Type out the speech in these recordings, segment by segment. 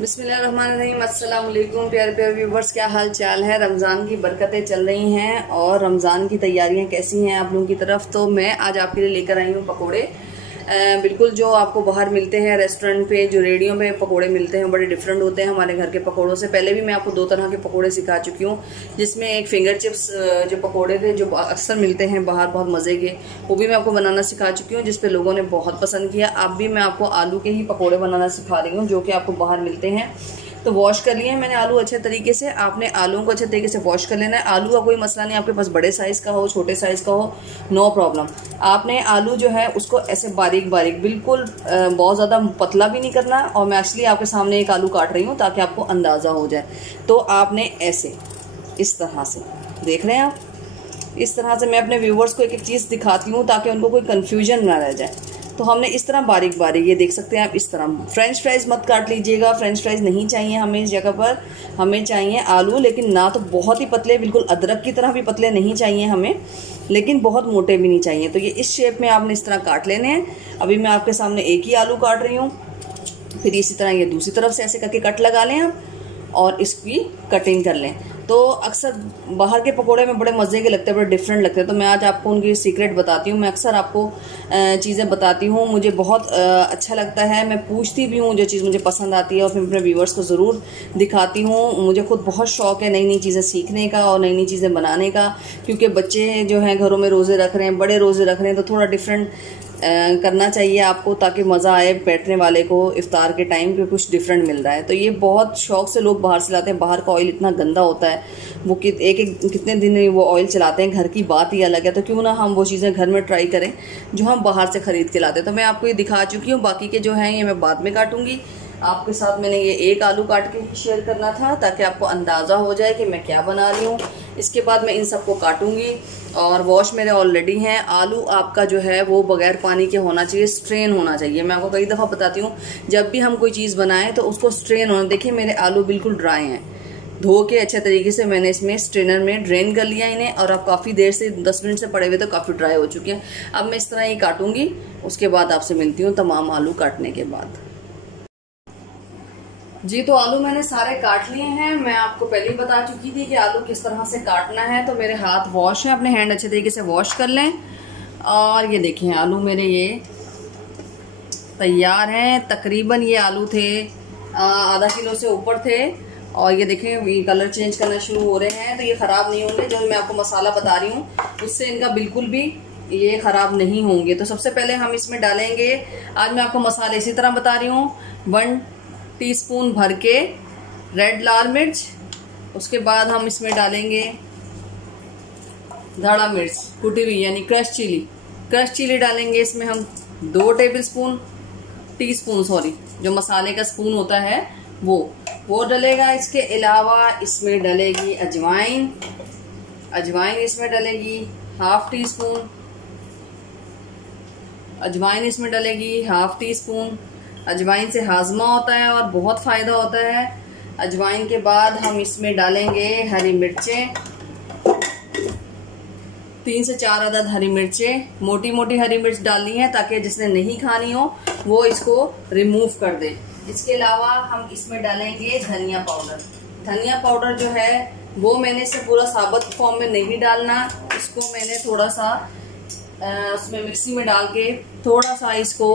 बिस्मिल्लाहिर्रहमानिर्रहीम। अस्सलाम वालेकुम प्यारे प्यारे व्यूवर्स, क्या हाल चाल है। रमज़ान की बरकतें चल रही हैं और रमज़ान की तैयारियां कैसी हैं आप लोगों की तरफ। तो मैं आज आपके लिए लेकर आई हूँ पकोड़े। बिल्कुल जो आपको बाहर मिलते हैं रेस्टोरेंट पे, जो रेडियो में पकोड़े मिलते हैं, बड़े डिफरेंट होते हैं हमारे घर के पकोड़ों से। पहले भी मैं आपको 2 तरह के पकोड़े सिखा चुकी हूँ, जिसमें एक फिंगर चिप्स जो पकोड़े थे जो अक्सर मिलते हैं बाहर बहुत मज़े के, वो भी मैं आपको बनाना सिखा चुकी हूँ, जिसपे लोगों ने बहुत पसंद किया। अब भी मैं आपको आलू के ही पकोड़े बनाना सिखा रही हूँ, जो कि आपको बाहर मिलते हैं। तो वॉश कर लिए हैं मैंने आलू अच्छे तरीके से। आपने आलूओं को अच्छे तरीके से वॉश कर लेना है। आलू का कोई मसला नहीं, आपके पास बड़े साइज़ का हो, छोटे साइज़ का हो, नो प्रॉब्लम। आपने आलू जो है उसको ऐसे बारीक बारीक, बिल्कुल बहुत ज़्यादा पतला भी नहीं करना। और मैं एक्चुअली आपके सामने एक आलू काट रही हूँ ताकि आपको अंदाज़ा हो जाए। तो आपने ऐसे इस तरह से, देख रहे हैं आप, इस तरह से मैं अपने व्यूवर्स को एक एक चीज़ दिखाती हूँ ताकि उनको कोई कन्फ्यूजन ना रह जाए। तो हमने इस तरह बारीक बारीक, ये देख सकते हैं आप, इस तरह। फ्रेंच फ्राइज मत काट लीजिएगा, फ्रेंच फ्राइज नहीं चाहिए हमें इस जगह पर। हमें चाहिए आलू, लेकिन ना तो बहुत ही पतले, बिल्कुल अदरक की तरह भी पतले नहीं चाहिए हमें, लेकिन बहुत मोटे भी नहीं चाहिए। तो ये इस शेप में आपने इस तरह काट लेने हैं। अभी मैं आपके सामने एक ही आलू काट रही हूँ, फिर इसी तरह ये दूसरी तरफ से ऐसे करके कट लगा लें आप और इसकी कटिंग कर लें। तो अक्सर बाहर के पकोड़े में बड़े मज़े के लगते हैं, बड़े डिफरेंट लगते हैं। तो मैं आज आपको उनकी सीक्रेट बताती हूँ। मैं अक्सर आपको चीज़ें बताती हूँ, मुझे बहुत अच्छा लगता है। मैं पूछती भी हूँ जो चीज़ मुझे पसंद आती है और फिर अपने व्यूवर्स को ज़रूर दिखाती हूँ। मुझे खुद बहुत शौक़ है नई नई चीज़ें सीखने का और नई नई चीज़ें बनाने का, क्योंकि बच्चे जो हैं घरों में रोज़े रख रहे हैं, बड़े रोज़े रख रहे हैं, तो थोड़ा डिफरेंट करना चाहिए आपको, ताकि मज़ा आए बैठने वाले को इफ्तार के टाइम पे कुछ डिफरेंट मिल रहा है। तो ये बहुत शौक से लोग बाहर से लाते हैं। बाहर का ऑयल इतना गंदा होता है, वो कितने दिन वो ऑयल चलाते हैं, घर की बात ही अलग है। तो क्यों ना हम वो चीज़ें घर में ट्राई करें जो हम बाहर से ख़रीद के लाते हैं। तो मैं आपको ये दिखा चुकी हूँ, बाकी के जो हैं ये मैं बाद में काटूँगी। आपके साथ मैंने ये एक आलू काट के ही शेयर करना था ताकि आपको अंदाज़ा हो जाए कि मैं क्या बना रही हूँ। इसके बाद मैं इन सबको काटूंगी और वॉश मेरे ऑलरेडी हैं। आलू आपका जो है वो बगैर पानी के होना चाहिए, स्ट्रेन होना चाहिए। मैं आपको कई दफ़ा बताती हूँ, जब भी हम कोई चीज़ बनाएं तो उसको स्ट्रेन होना। देखिए मेरे आलू बिल्कुल ड्राई हैं, धो के अच्छे तरीके से मैंने इसमें स्ट्रेनर में ड्रेन कर लिया इन्हें, और अब काफ़ी देर से 10 मिनट से पड़े हुए तो काफ़ी ड्राई हो चुके हैं। अब मैं इस तरह ही काटूंगी, उसके बाद आपसे मिलती हूँ तमाम आलू काटने के बाद। जी, तो आलू मैंने सारे काट लिए हैं। मैं आपको पहले ही बता चुकी थी कि आलू किस तरह से काटना है। तो मेरे हाथ वॉश हैं, अपने हैंड अच्छे तरीके से वॉश कर लें। और ये देखिए आलू मेरे ये तैयार हैं। तकरीबन ये आलू थे आधा किलो से ऊपर थे, और ये देखें ये कलर चेंज करना शुरू हो रहे हैं। तो ये ख़राब नहीं होंगे, जो मैं आपको मसाला बता रही हूँ उससे इनका बिल्कुल भी ये ख़राब नहीं होंगे। तो सबसे पहले हम इसमें डालेंगे, आज मैं आपको मसाले इसी तरह बता रही हूँ, 1 टीस्पून भर के रेड लाल मिर्च। उसके बाद हम इसमें डालेंगे धड़ा मिर्च कुटी हुई, यानी क्रश चिली। क्रश चिली डालेंगे इसमें हम 2 टीस्पून जो मसाले का स्पून होता है वो डलेगा। इसके अलावा इसमें डलेगी अजवाइन। अजवाइन इसमें डलेगी हाफ टी स्पून। अजवाइन से हाजमा होता है और बहुत फ़ायदा होता है। अजवाइन के बाद हम इसमें डालेंगे हरी मिर्चें, 3 से 4 अदद हरी मिर्चें। मोटी मोटी हरी मिर्च डालनी है ताकि जिसने नहीं खानी हो वो इसको रिमूव कर दे। इसके अलावा हम इसमें डालेंगे धनिया पाउडर। धनिया पाउडर जो है वो मैंने इसे पूरा साबुत फॉर्म में नहीं डालना, इसको मैंने थोड़ा सा उसमें मिक्सी में डाल के थोड़ा सा इसको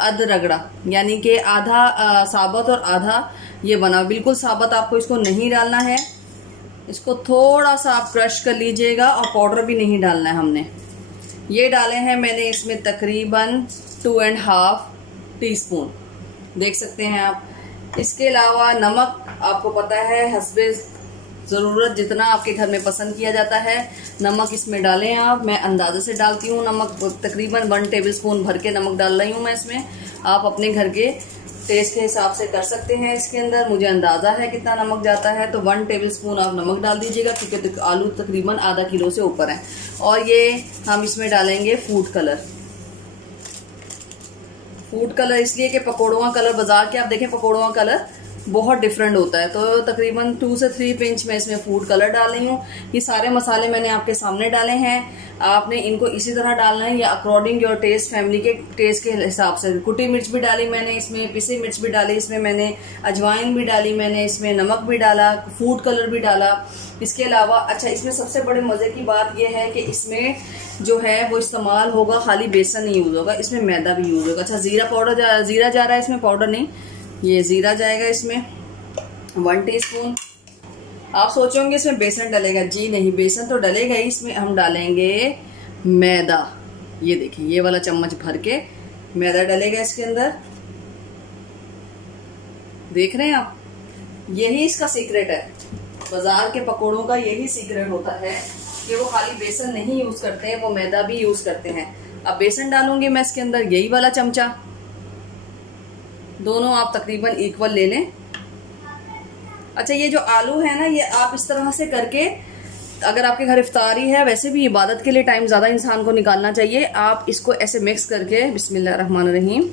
अध रगड़ा, यानी कि आधा साबुत और आधा ये बना। बिल्कुल साबुत आपको इसको नहीं डालना है, इसको थोड़ा सा आप क्रश कर लीजिएगा, और पाउडर भी नहीं डालना है हमने। ये डाले हैं मैंने इसमें तकरीबन 2.5 टीस्पून, देख सकते हैं आप। इसके अलावा नमक आपको पता है हस्बे ज़रूरत जितना आपके घर में पसंद किया जाता है नमक इसमें डालें आप। मैं अंदाजे से डालती हूँ नमक, तकरीबन 1 टेबलस्पून भर के नमक डाल रही हूँ मैं इसमें। आप अपने घर के टेस्ट के हिसाब से कर सकते हैं। इसके अंदर मुझे अंदाज़ा है कितना नमक जाता है, तो 1 टेबलस्पून आप नमक डाल दीजिएगा, क्योंकि आलू तकरीबन आधा किलो से ऊपर हैं। और ये हम इसमें डालेंगे फूड कलर इसलिए कि पकौड़ों का कलर, बाजार के आप देखें पकौड़ों का कलर बहुत डिफरेंट होता है। तो तकरीबन 2 से 3 पिंच मैं इसमें फूड कलर डाल रही हूँ। ये सारे मसाले मैंने आपके सामने डाले हैं, आपने इनको इसी तरह डालना है या अकॉर्डिंग योर टेस्ट, फैमिली के टेस्ट के हिसाब से। कुटी मिर्च भी डाली मैंने इसमें, पिसी मिर्च भी डाली इसमें मैंने, अजवाइन भी डाली मैंने इसमें, नमक भी डाला, फूड कलर भी डाला। इसके अलावा अच्छा इसमें सबसे बड़े मजे की बात यह है कि इसमें जो है वो इस्तेमाल होगा, खाली बेसन नहीं यूज होगा, इसमें मैदा भी यूज होगा। अच्छा जीरा पाउडर, जीरा जा रहा है इसमें, पाउडर नहीं, ये जीरा जाएगा इसमें 1 टीस्पून। आप सोचोगे इसमें बेसन डलेगा, जी नहीं, बेसन तो डलेगा ही, इसमें हम डालेंगे मैदा। ये देखिए ये वाला चम्मच भर के मैदा डलेगा इसके अंदर, देख रहे हैं आप। यही इसका सीक्रेट है, बाजार के पकोड़ों का यही सीक्रेट होता है कि वो खाली बेसन नहीं यूज करते हैं, वो मैदा भी यूज करते हैं। अब बेसन डालूंगी मैं इसके अंदर, यही वाला चमचा, दोनों आप तकरीबन इक्वल ले लें। अच्छा ये जो आलू है ना, ये आप इस तरह से करके, अगर आपके घर इफ्तारी है, वैसे भी इबादत के लिए टाइम ज्यादा इंसान को निकालना चाहिए, आप इसको ऐसे मिक्स करके, बिस्मिल्लाह रहमान रहीम,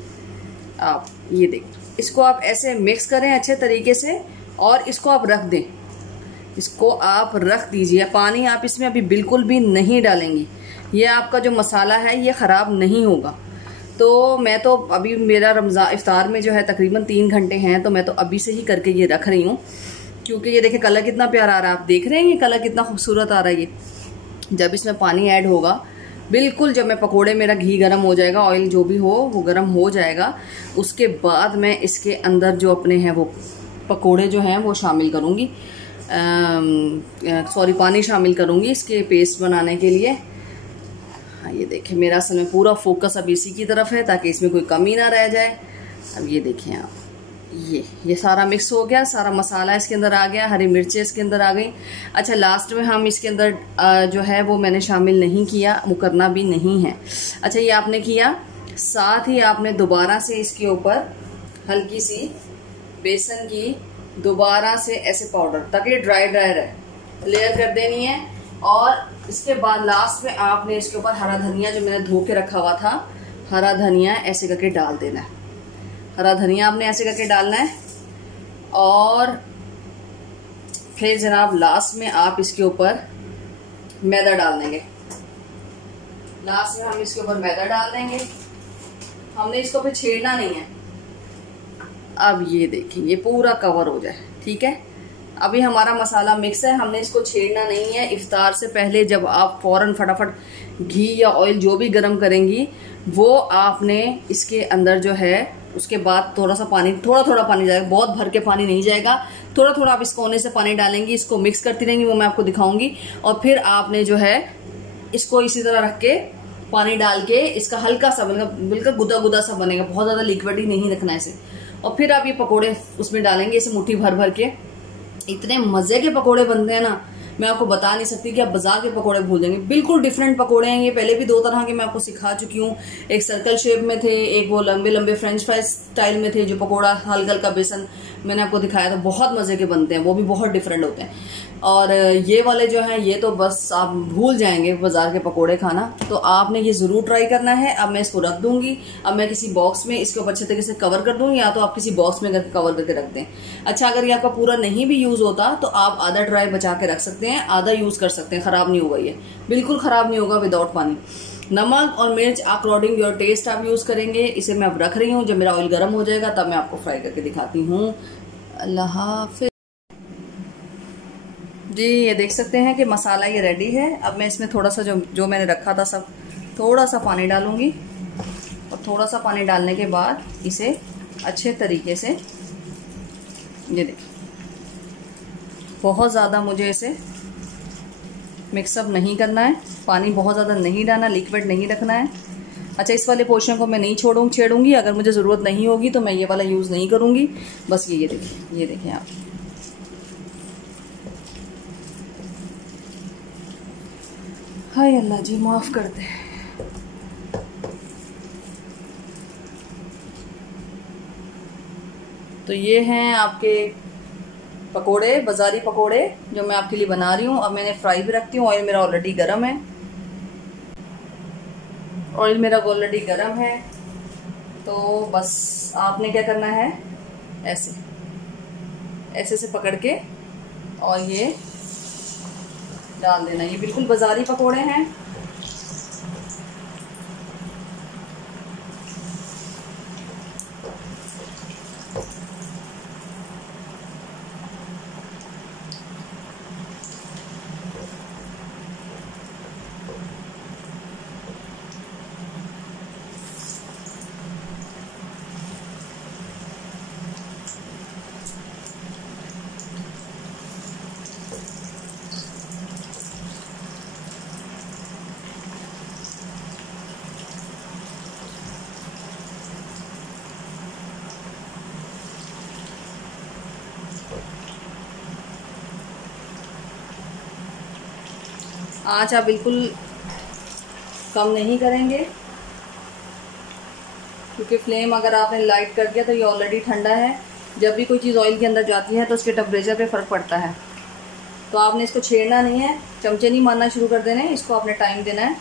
आप ये देखिए, इसको आप ऐसे मिक्स करें अच्छे तरीके से और इसको आप रख दें, इसको आप रख दीजिए। पानी आप इसमें अभी बिल्कुल भी नहीं डालेंगी, ये आपका जो मसाला है ये ख़राब नहीं होगा। तो मैं तो अभी मेरा रमज़ान इफ्तार में जो है तकरीबन 3 घंटे हैं, तो मैं तो अभी से ही करके ये रख रही हूँ, क्योंकि ये देखें कलर कितना प्यारा आ रहा है, आप देख रहे हैं ये कलर कितना खूबसूरत आ रहा है। ये जब इसमें पानी ऐड होगा, बिल्कुल जब मैं पकोड़े, मेरा घी गर्म हो जाएगा, ऑयल जो भी हो वो गर्म हो जाएगा, उसके बाद मैं इसके अंदर जो अपने हैं वो पकोड़े जो हैं वो शामिल करूँगी, सॉरी पानी शामिल करूँगी इसके पेस्ट बनाने के लिए। हाँ ये देखें मेरा असल में पूरा फोकस अब इसी की तरफ है ताकि इसमें कोई कमी ना रह जाए। अब ये देखें आप, ये सारा मिक्स हो गया, सारा मसाला इसके अंदर आ गया, हरी मिर्चें इसके अंदर आ गई। अच्छा लास्ट में हम इसके अंदर जो है वो मैंने शामिल नहीं किया, वो करना भी नहीं है। अच्छा ये आपने किया, साथ ही आपने दोबारा से इसके ऊपर हल्की सी बेसन की दोबारा से ऐसे पाउडर, ताकि ड्राई ड्राई रहे, लेयर कर देनी है। और इसके बाद लास्ट में आपने इसके ऊपर हरा धनिया जो मैंने धो के रखा हुआ था, हरा धनिया ऐसे करके डाल देना है, हरा धनिया आपने ऐसे करके डालना है। और फिर जनाब लास्ट में आप इसके ऊपर मैदा डाल देंगे, लास्ट में हम इसके ऊपर मैदा डाल देंगे, हमने इसको फिर छेड़ना नहीं है। अब ये देखिए ये पूरा कवर हो जाए, ठीक है। अभी हमारा मसाला मिक्स है, हमने इसको छेड़ना नहीं है। इफ्तार से पहले जब आप फौरन फटाफट घी या ऑयल जो भी गर्म करेंगी, वो आपने इसके अंदर जो है, उसके बाद थोड़ा सा पानी, थोड़ा थोड़ा पानी जाएगा, बहुत भर के पानी नहीं जाएगा, थोड़ा थोड़ा आप इस कोने से पानी डालेंगी, इसको मिक्स करती रहेंगी, वो मैं आपको दिखाऊंगी। और फिर आपने जो है इसको इसी तरह रख के पानी डाल के इसका हल्का सा बिल्कुल गुदा गुदा सा बनेगा, बहुत ज्यादा लिक्विड ही नहीं रखना है इसे। और फिर आप ये पकोड़े उसमें डालेंगे, इसे मुट्ठी भर भर के। इतने मजे के पकोड़े बनते हैं ना, मैं आपको बता नहीं सकती कि आप बाजार के पकोड़े भूल जाएंगे। बिल्कुल डिफरेंट पकोड़े हैं ये, पहले भी 2 तरह के मैं आपको सिखा चुकी हूँ। एक सर्कल शेप में थे, एक वो लंबे लंबे फ्रेंच फ्राइज स्टाइल में थे, जो पकोड़ा हल्का हल्का बेसन मैंने आपको दिखाया था, बहुत मजे के बनते हैं, वो भी बहुत डिफरेंट होते हैं। और ये वाले जो हैं ये तो बस आप भूल जाएंगे बाजार के पकोड़े खाना, तो आपने ये जरूर ट्राई करना है। अब मैं इसको रख दूंगी, अब मैं किसी बॉक्स में इसके ऊपर अच्छे तरीके से कवर कर दूंगी, या तो आप किसी बॉक्स में करके कवर करके रख दें। अच्छा अगर ये आपका पूरा नहीं भी यूज होता तो आप आधा ड्राई बचा के रख सकते हैं, आधा यूज कर सकते हैं, खराब नहीं होगा, ये बिल्कुल खराब नहीं होगा विदाउट पानी। नमक और मिर्च अकॉर्डिंग योर टेस्ट आप यूज करेंगे। इसे मैं अब रख रही हूँ, जब मेरा ऑयल गर्म हो जाएगा तब मैं आपको फ्राई करके दिखाती हूँ। अल्लाह हाफिज़ जी। ये देख सकते हैं कि मसाला ये रेडी है। अब मैं इसमें थोड़ा सा जो मैंने रखा था सब, थोड़ा सा पानी डालूंगी, और थोड़ा सा पानी डालने के बाद इसे अच्छे तरीके से, ये देखिए बहुत ज़्यादा मुझे इसे मिक्सअप नहीं करना है, पानी बहुत ज़्यादा नहीं डालना, लिक्विड नहीं रखना है। अच्छा इस वाले पोर्शन को मैं नहीं छेड़ूंगी, अगर मुझे ज़रूरत नहीं होगी तो मैं ये वाला यूज़ नहीं करूँगी। बस ये देखिए, ये देखें आप, हाय अल्लाह जी माफ़ कर दे। तो ये हैं आपके पकोड़े, बाजारी पकोड़े जो मैं आपके लिए बना रही हूँ। अब मैंने फ्राई भी रखती हूँ, ऑयल मेरा ऑलरेडी गर्म है, ऑयल मेरा ऑलरेडी गर्म है। तो बस आपने क्या करना है, ऐसे ऐसे से पकड़ के और ये डाल देना। ये बिल्कुल बाजारी पकोड़े हैं। आँच आप बिल्कुल कम नहीं करेंगे, क्योंकि फ्लेम अगर आपने लाइट कर दिया तो ये ऑलरेडी ठंडा है। जब भी कोई चीज़ ऑयल के अंदर जाती है तो उसके टेम्परेचर पे फ़र्क पड़ता है। तो आपने इसको छेड़ना नहीं है, चमचे नहीं मारना शुरू कर देने, इसको आपने टाइम देना है।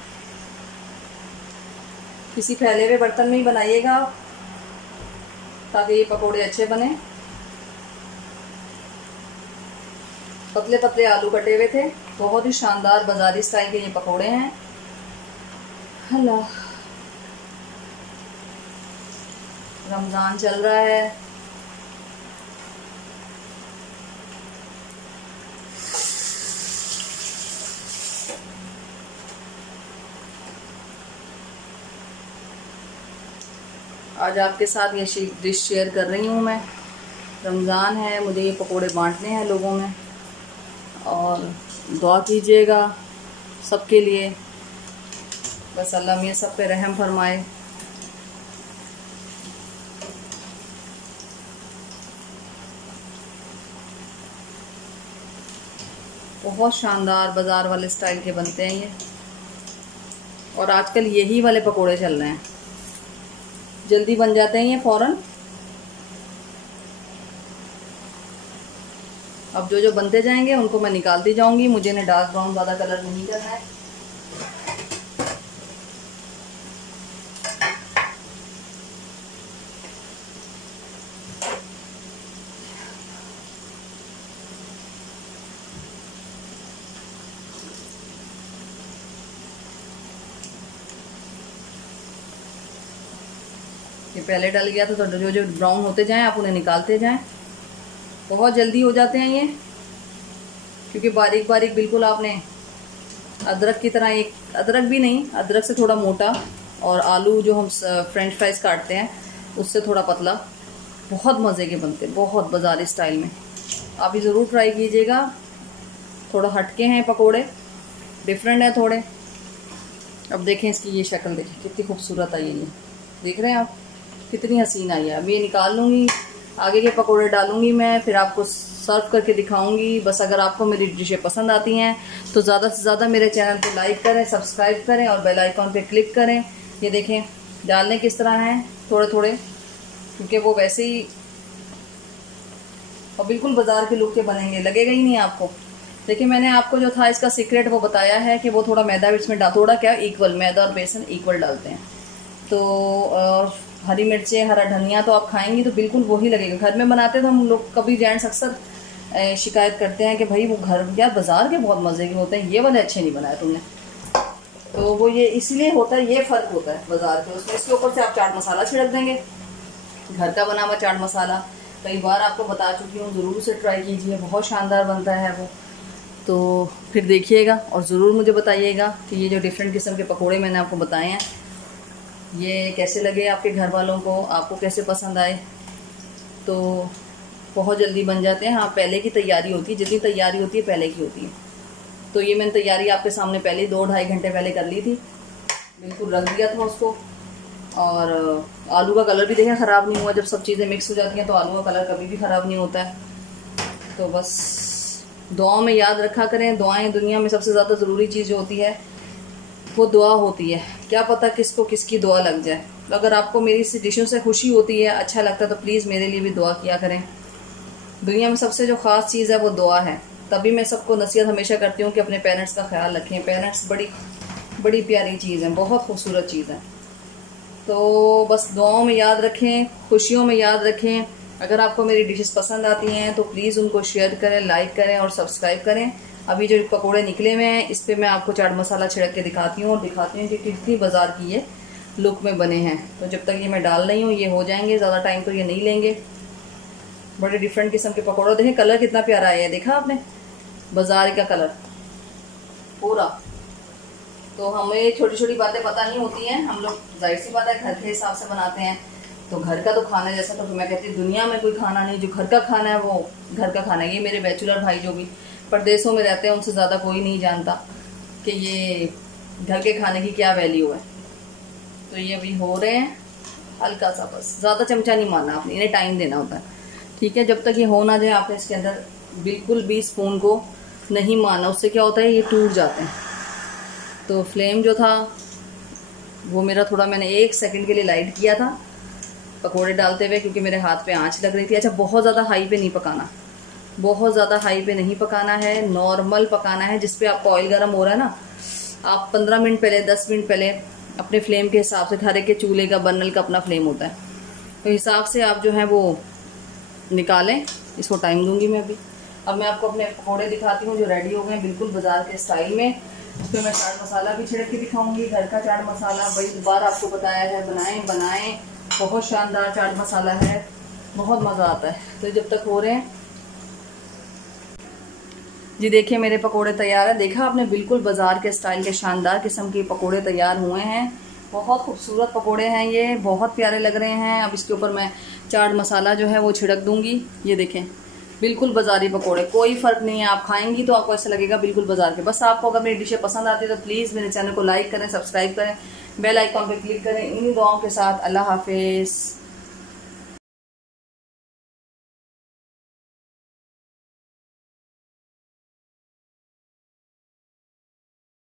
किसी फैले हुए बर्तन में ही बनाइएगा ताकि ये पकोड़े अच्छे बने। पतले पतले आलू कटे हुए थे, बहुत ही शानदार बाजारी स्टाइल के ये पकोड़े हैं। अल्लाह, रमज़ान चल रहा है। आज आपके साथ ये डिश शेयर कर रही हूँ मैं। रमज़ान है, मुझे ये पकोड़े बांटने हैं लोगों में, और दुआ कीजिएगा सबके लिए। बस अल्लाह मियाँ सब पे रहम फरमाए। बहुत शानदार बाज़ार वाले स्टाइल के बनते हैं ये, और आजकल यही वाले पकोड़े चल रहे हैं, जल्दी बन जाते हैं ये फ़ौरन। अब जो जो बनते जाएंगे उनको मैं निकालती जाऊंगी। मुझे इन्हें डार्क ब्राउन ज़्यादा कलर नहीं करना है। ये पहले डल गया था, तो जो जो ब्राउन होते जाएं आप उन्हें निकालते जाएं। बहुत जल्दी हो जाते हैं ये, क्योंकि बारीक बारीक बिल्कुल आपने अदरक की तरह, एक अदरक भी नहीं, अदरक से थोड़ा मोटा, और आलू जो हम फ्रेंच फ्राइज काटते हैं उससे थोड़ा पतला। बहुत मज़े के बनते, बहुत बाज़ारी स्टाइल में। आप भी ज़रूर ट्राई कीजिएगा। थोड़ा हटके हैं पकोड़े, डिफरेंट है थोड़े। अब देखें इसकी ये शक्ल, देखें कितनी खूबसूरत आई है। ये देख रहे हैं आप, कितनी हसीन आई है। अब ये निकाल लूँगी, आगे के पकोड़े डालूंगी मैं, फिर आपको सर्व करके दिखाऊंगी। बस अगर आपको मेरी डिशें पसंद आती हैं तो ज़्यादा से ज़्यादा मेरे चैनल को लाइक करें, सब्सक्राइब करें और बेल आइकॉन पे क्लिक करें। ये देखें डालने किस तरह हैं, थोड़े थोड़े, क्योंकि वो वैसे ही और बिल्कुल बाजार के लुक के बनेंगे, लगेगा ही नहीं आपको। देखिए मैंने आपको जो था इसका सीक्रेट वो बताया है कि वो थोड़ा मैदा इसमें थोड़ा क्या इक्वल, मैदा और बेसन इक्वल डालते हैं। तो हरी मिर्चें, हरा धनिया तो आप खाएंगी तो बिल्कुल वही लगेगा। घर में बनाते तो हम लोग, कभी जेंट्स अक्सर शिकायत करते हैं कि भाई वो घर यार बाजार के बहुत मज़े के होते हैं, ये वाले अच्छे नहीं बनाए तुमने। तो वो ये इसलिए होता है, ये फ़र्क होता है बाजार के उसमें। इसके ऊपर से आप चाट मसाला छिड़क देंगे, घर का बना हुआ चाट मसाला। कई बार आपको बता चुकी हूँ, ज़रूर से ट्राई कीजिए, बहुत शानदार बनता है वो। तो फिर देखिएगा और ज़रूर मुझे बताइएगा कि ये जो डिफरेंट किस्म के पकौड़े मैंने आपको बताए हैं ये कैसे लगे आपके घर वालों को, आपको कैसे पसंद आए। तो बहुत जल्दी बन जाते हैं। हाँ, पहले की तैयारी होती है, जितनी तैयारी होती है पहले की होती है। तो ये मैंने तैयारी आपके सामने पहले 2-2.5 घंटे पहले कर ली थी, बिल्कुल रख दिया था उसको। और आलू का कलर भी देखें ख़राब नहीं हुआ। जब सब चीज़ें मिक्स हो जाती हैं तो आलू का कलर कभी भी ख़राब नहीं होता है। तो बस दुआओं में याद रखा करें, दुआएं दुनिया में सबसे ज़्यादा ज़रूरी चीज़ जो होती है वो दुआ होती है। क्या पता किसको किसकी दुआ लग जाए। तो अगर आपको मेरी इस डिशों से खुशी होती है, अच्छा लगता है, तो प्लीज़ मेरे लिए भी दुआ किया करें। दुनिया में सबसे जो ख़ास चीज़ है वो दुआ है। तभी मैं सबको नसीहत हमेशा करती हूँ कि अपने पेरेंट्स का ख्याल रखें। पेरेंट्स बड़ी बड़ी प्यारी चीज़ है, बहुत खूबसूरत चीज़ है। तो बस दुआओं में याद रखें, खुशियों में याद रखें, अगर आपको मेरी डिशेस पसंद आती हैं तो प्लीज़ उनको शेयर करें, लाइक करें और सब्सक्राइब करें। अभी जो पकोड़े निकले हुए हैं इस पर मैं आपको चाट मसाला छिड़क के दिखाती हूँ और दिखाती हूँ कि कितनी बाजार की ये लुक में बने हैं। तो जब तक ये मैं डाल रही हूँ ये हो जाएंगे, ज़्यादा टाइम तो ये नहीं लेंगे। बड़े डिफरेंट किस्म के पकौड़े, देखें कलर कितना प्यारा आया है, देखा आपने, बाजार का कलर पूरा। तो हमें छोटी छोटी बातें पता नहीं होती हैं, हम लोग जाहिर सी बात है घर के हिसाब से बनाते हैं। तो घर का तो खाना जैसा, तो मैं कहती हूँ दुनिया में कोई खाना नहीं, जो घर का खाना है वो घर का खाना है। ये मेरे बैचलर भाई जो भी परदेशों में रहते हैं उनसे ज़्यादा कोई नहीं जानता कि ये घर के खाने की क्या वैल्यू है। तो ये अभी हो रहे हैं हल्का सा, बस ज़्यादा चमचा नहीं मारना आपने, इन्हें टाइम देना होता है, ठीक है। जब तक ये हो ना जाए आपने इसके अंदर बिल्कुल भी स्पून को नहीं मारना, उससे क्या होता है ये टूट जाते हैं। तो फ्लेम जो था वो मेरा थोड़ा, मैंने 1 सेकंड के लिए लाइट किया था पकोड़े डालते हुए, क्योंकि मेरे हाथ पे आंच लग रही थी। अच्छा, बहुत ज़्यादा हाई पे नहीं पकाना, बहुत ज़्यादा हाई पे नहीं पकाना है, नॉर्मल पकाना है। जिस पे आपका ऑयल गर्म हो रहा है ना, आप 15 मिनट पहले 10 मिनट पहले अपने फ्लेम के हिसाब से, हर एक के चूल्हे का बर्नल का अपना फ्लेम होता है, तो हिसाब से आप जो है वो निकालें। इसको टाइम दूंगी मैं अभी। अब मैं आपको अपने पकौड़े दिखाती हूँ जो रेडी हो गए बिल्कुल बाजार के स्टाइल में। उस पर मैं चाट मसाला भी छिड़क के दिखाऊंगी, घर का चाट मसाला, बड़ी बार आपको बताया है, बनाएं, बहुत शानदार चाट मसाला है, बहुत मज़ा आता है। तो जब तक हो रहे हैं जी, देखिए मेरे पकोड़े तैयार है। देखा आपने, बिल्कुल बाजार के स्टाइल के शानदार किस्म के पकोड़े तैयार हुए हैं। बहुत खूबसूरत पकोड़े हैं ये, बहुत प्यारे लग रहे हैं। अब इसके ऊपर मैं चाट मसाला जो है वो छिड़क दूंगी। ये देखें बिल्कुल बाजारी पकोड़े, कोई फ़र्क नहीं है। आप खाएंगी तो आपको ऐसा लगेगा बिल्कुल बाजार के। बस आपको अगर मेरी डिशें पसंद आती है तो प्लीज़ मेरे चैनल को लाइक करें, सब्सक्राइब करें, बेल आइकॉन पर क्लिक करें। इन्हीं दुआओं के साथ अल्लाह हाफिज़।